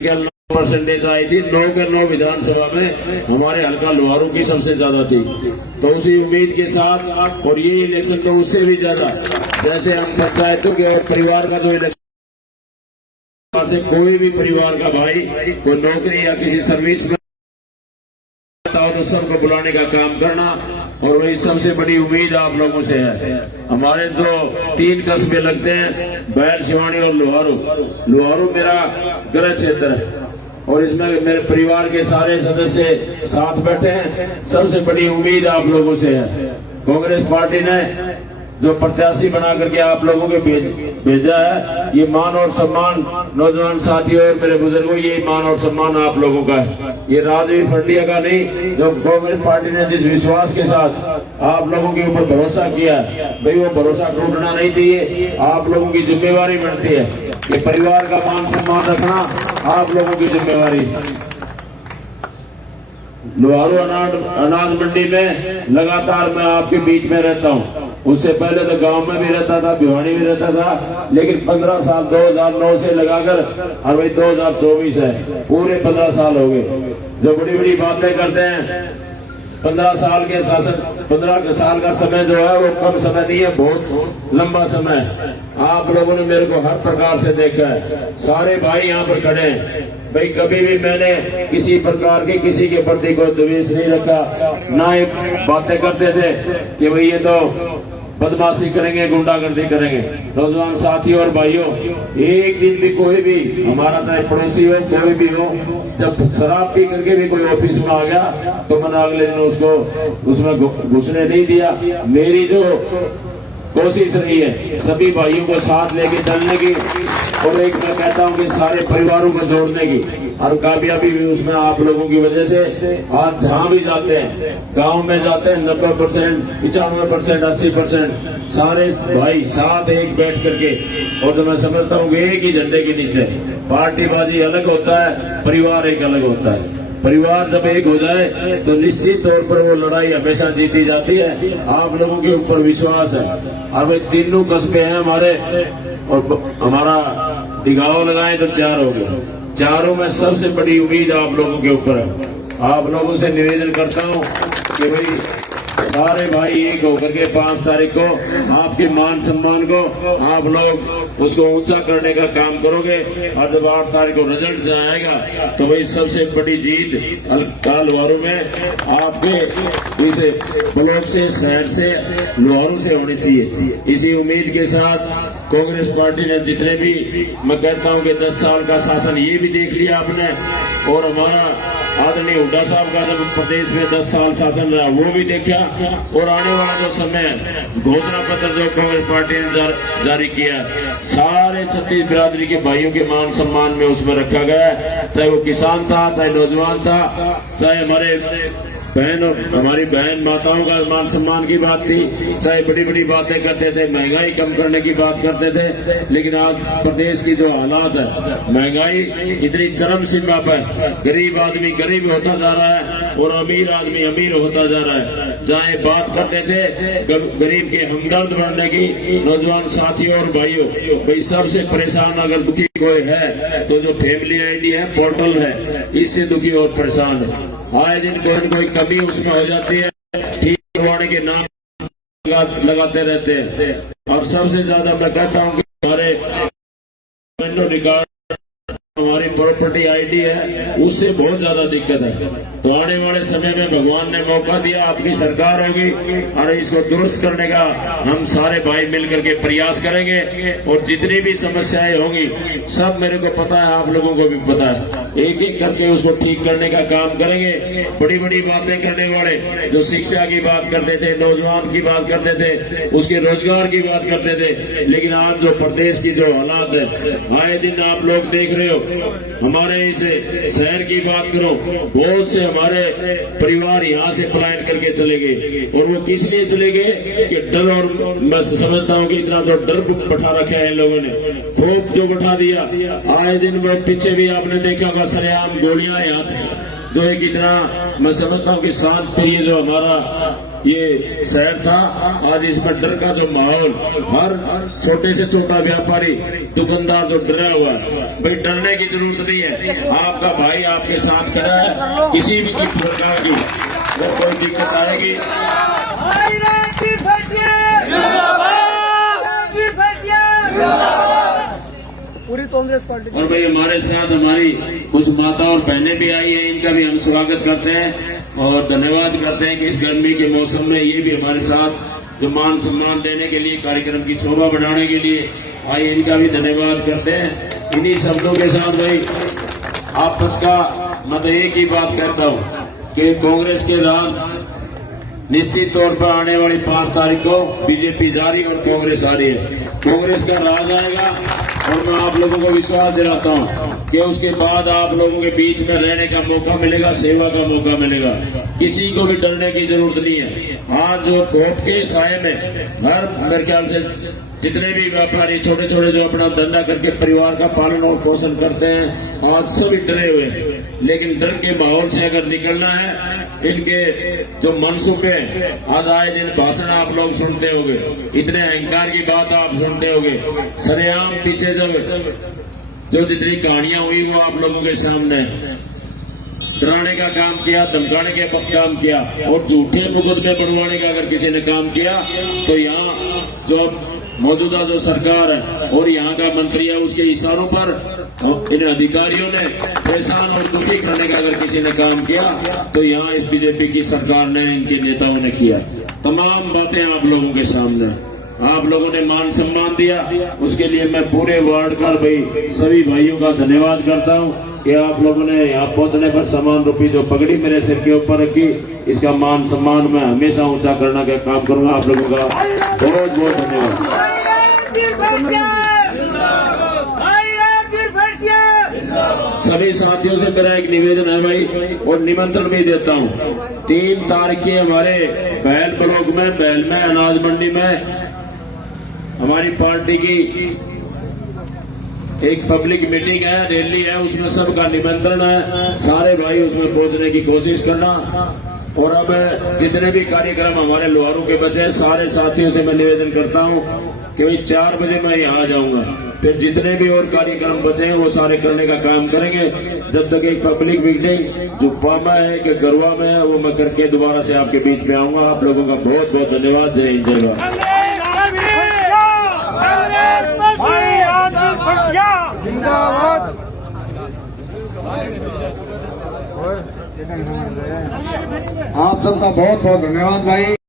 Percentage आई थी 9 के 9 विधानसभा में हमारे हल्का लोहारू की सबसे ज्यादा थी। तो उसी उम्मीद के साथ और ये इलेक्शन तो उससे भी ज्यादा, जैसे हम पंचायतों के और परिवार का जो इलेक्शन से कोई भी परिवार का भाई कोई नौकरी या किसी सर्विस में तो सबको बुलाने का काम करना, और वही सबसे बड़ी उम्मीद आप लोगों से है। हमारे जो 3 कस्बे लगते हैं, बैल, सिवानी और लोहारू। लोहारू मेरा गृह क्षेत्र है और इसमें मेरे परिवार के सारे सदस्य साथ बैठे हैं। सबसे बड़ी उम्मीद आप लोगों से है। कांग्रेस पार्टी ने जो प्रत्याशी बना करके आप लोगों के भेजा है, ये मान और सम्मान नौजवान साथियों और मेरे बुजुर्गों, ये मान और सम्मान आप लोगों का है। ये राजवीर फंडिया का नहीं। जो कांग्रेस पार्टी ने जिस विश्वास के साथ आप लोगों के ऊपर भरोसा किया है, भाई वो भरोसा टूटना नहीं चाहिए। आप लोगों की जिम्मेवारी बनती है कि परिवार का मान सम्मान रखना आप लोगों की जिम्मेवारी। लोहारू अनाज मंडी में लगातार मैं आपके बीच में रहता हूँ। उससे पहले तो गांव में भी रहता था, भिवानी भी रहता था, लेकिन 15 साल 2009 से लगाकर और भाई 2024 है, पूरे 15 साल हो गए। जो बड़ी बड़ी बातें करते हैं, 15 साल के शासन, 15 साल का समय जो है वो कम समय नहीं है, बहुत लंबा समय है। आप लोगों ने मेरे को हर प्रकार से देखा है। सारे भाई यहाँ पर खड़े हैं। भाई कभी भी मैंने किसी प्रकार के किसी के प्रति कोई द्वेष नहीं रखा, ना ही बातें करते थे कि भाई ये तो बदमाशी करेंगे, गुंडागर्दी करेंगे। नौजवान साथियों और भाइयों, एक दिन भी कोई भी हमारा चाहे पड़ोसी हो, कोई भी हो, जब शराब पी करके भी कोई ऑफिस में आ गया तो मैंने अगले दिन उसको उसमें घुसने नहीं दिया। मेरी जो कोशिश रही है सभी भाइयों को साथ लेके चलने की, और एक मैं कहता हूं कि सारे परिवारों को जोड़ने की, और कामयाबी भी उसमें आप लोगों की वजह से। आज जहां भी जाते हैं, गांव में जाते हैं, 90%, 95%, 80% सारे भाई साथ एक बैठ करके, और जो मैं समझता हूँ एक ही झंडे के नीचे। पार्टीबाजी अलग होता है, परिवार एक अलग होता है। परिवार जब एक हो जाए तो निश्चित तौर पर वो लड़ाई हमेशा जीती जाती है। आप लोगों के ऊपर विश्वास है। और वे तीनों कस्बे हैं हमारे, और हमारा दिगाव लगाए तो 4 हो गए। चारों में सबसे बड़ी उम्मीद आप लोगों के ऊपर है। आप लोगों से निवेदन करता हूं कि भाई सारे भाई एक होकर के 5 तारीख को आपके मान सम्मान को आप लोग उसको ऊंचा करने का काम करोगे, और जब 8 तारीख को रिजल्ट आएगा तो भाई सबसे बड़ी जीत लोहारू में आपके इस ब्लॉक से, शहर से, लोहारू से होनी चाहिए। इसी उम्मीद के साथ कांग्रेस पार्टी ने जितने भी, मैं कहता हूं कि 10 साल का शासन ये भी देख लिया आपने, और हमारा आदरणीय हुड्डा साहब का जब प्रदेश में 10 साल शासन रहा वो भी देखा, और आने वाला जो समय घोषणा पत्र जो कांग्रेस पार्टी ने जारी किया, सारे छत्तीस बिरादरी के भाइयों के मान सम्मान में उसमें रखा गया। चाहे वो किसान था, चाहे नौजवान था, चाहे हमारे बहन और हमारी बहन माताओं का मान सम्मान की बात थी, चाहे बड़ी बड़ी बातें करते थे, महंगाई कम करने की बात करते थे। लेकिन आज प्रदेश की जो हालात है, महंगाई इतनी चरम सीमा पर, गरीब आदमी गरीब होता जा रहा है और अमीर आदमी अमीर होता जा रहा है। चाहे बात करते थे गरीब के हमदर्द बनने की, नौजवान साथियों और भाइयों, भाई सबसे परेशान अगर दुखी कोई है तो जो फैमिली आईडी है, पोर्टल है, इससे दुखी और परेशान है। आए दिन कोई न कोई कमी उसमें हो जाती है, ठीक करवाने के नाम लगाते रहते हैं। और सबसे ज्यादा मैं कहता हूँ कि हमारे रिकॉर्ड, हमारी प्रॉपर्टी आईडी है, उससे बहुत ज्यादा दिक्कत है। तो आने वाले समय में भगवान ने मौका दिया, आपकी सरकार होगी, और इसको दुरुस्त करने का हम सारे भाई मिलकर के प्रयास करेंगे। और जितनी भी समस्याएं होंगी सब मेरे को पता है, आप लोगों को भी पता है, एक एक करके उसको ठीक करने का काम करेंगे। बड़ी बड़ी बातें करने वाले जो शिक्षा की बात करते थे, नौजवान की बात करते थे, उसके रोजगार की बात करते थे, लेकिन आज जो प्रदेश की जो हालात है, आए दिन आप लोग देख रहे हो। हमारे इस शहर की बात करो, बहुत से हमारे परिवार यहाँ से पलायन करके चले गए, और वो किस लिए चले गए कि डर, और मैं समझता हूँ कि इतना जो डर बैठा रखा है इन लोगों ने, खौफ जो बैठा दिया। आए दिन में पीछे भी आपने देखा होगा सरेआम गोलियां यहाँ जो है, कितना मैं समझता हूँ कि शांत प्रिय जो हमारा ये शहर था, आज इसमें डर का जो माहौल, हर छोटे से छोटा व्यापारी दुकानदार जो डरा हुआ है, भाई डरने की जरूरत नहीं है। आपका भाई आपके साथ खड़ा है, किसी भी प्रकार की अगर कोई दिक्कत आएगी पूरी कांग्रेस पार्टी। और भाई हमारे साथ हमारी कुछ माता और बहनें भी आई हैं, इनका भी हम स्वागत करते हैं और धन्यवाद करते हैं कि इस गर्मी के मौसम में ये भी हमारे साथ जो मान सम्मान देने के लिए, कार्यक्रम की शोभा बढ़ाने के लिए आई, इनका भी धन्यवाद करते हैं। इन्हीं शब्दों के साथ भाई आपस का मैं तो एक ही बात कहता हूँ कि कांग्रेस के राज निश्चित तौर पर आने वाली 5 तारीख को बीजेपी जा रही और कांग्रेस आ रही है। कांग्रेस का राज आएगा और मैं आप लोगों को विश्वास दिलाता हूं कि उसके बाद आप लोगों के बीच में रहने का मौका मिलेगा, सेवा का मौका मिलेगा। किसी को भी डरने की जरूरत नहीं है। आज जो कोर्ट के साए में हर मेरे ख्याल से जितने भी व्यापारी छोटे छोटे जो अपना धंधा करके परिवार का पालन और पोषण करते हैं, आज सभी डरे हुए हैं। लेकिन डर के माहौल से अगर निकलना है, इनके जो मनसूबे आज आए दिन भाषण आप लोग सुनते होंगे, इतने अहंकार की बात आप सुनते होंगे, सरेआम पीछे जो जितनी कहानियां हुई वो आप लोगों के सामने डराने का काम किया, धमकाने के काम किया और झूठे मुकदमे बढ़वाने का अगर किसी ने काम किया तो यहाँ जो मौजूदा जो सरकार है और यहाँ का मंत्री है उसके इशारों पर और इन अधिकारियों ने परेशान और दुखी करने का अगर किसी ने काम किया तो यहाँ इस बीजेपी की सरकार ने, इनके नेताओं ने किया। तमाम बातें आप लोगों के सामने, आप लोगों ने मान सम्मान दिया, उसके लिए मैं पूरे वार्ड का भाई सभी भाइयों का धन्यवाद करता हूँ कि आप लोगों ने यहाँ पहुंचने पर सम्मान रूपी जो पगड़ी मेरे सिर के ऊपर रखी, इसका मान सम्मान मैं हमेशा ऊंचा करने का काम करूंगा। आप लोगों का बहुत बहुत धन्यवाद। सभी साथियों से मेरा एक निवेदन है भाई और निमंत्रण भी देता हूँ। 3 तारीख की हमारे बैल ब्लॉक में, बैल में अनाज मंडी में हमारी पार्टी की एक पब्लिक मीटिंग है, रैली है, उसमें सबका निमंत्रण है। सारे भाई उसमें पहुंचने की कोशिश करना। और अब जितने भी कार्यक्रम हमारे लोहारों के बचे, सारे साथियों से मैं निवेदन करता हूं कि भाई 4 बजे मैं यहाँ आ जाऊंगा। फिर जितने भी और कार्यक्रम बचे हैं वो सारे करने का काम करेंगे जब तक एक पब्लिक मीटिंग जो पामा है कि गरवा में है वो मैं करके दोबारा से आपके बीच में आऊंगा। आप लोगों का बहुत बहुत धन्यवाद। जय हिंद, जय भारत। आप सबका बहुत बहुत धन्यवाद भाई।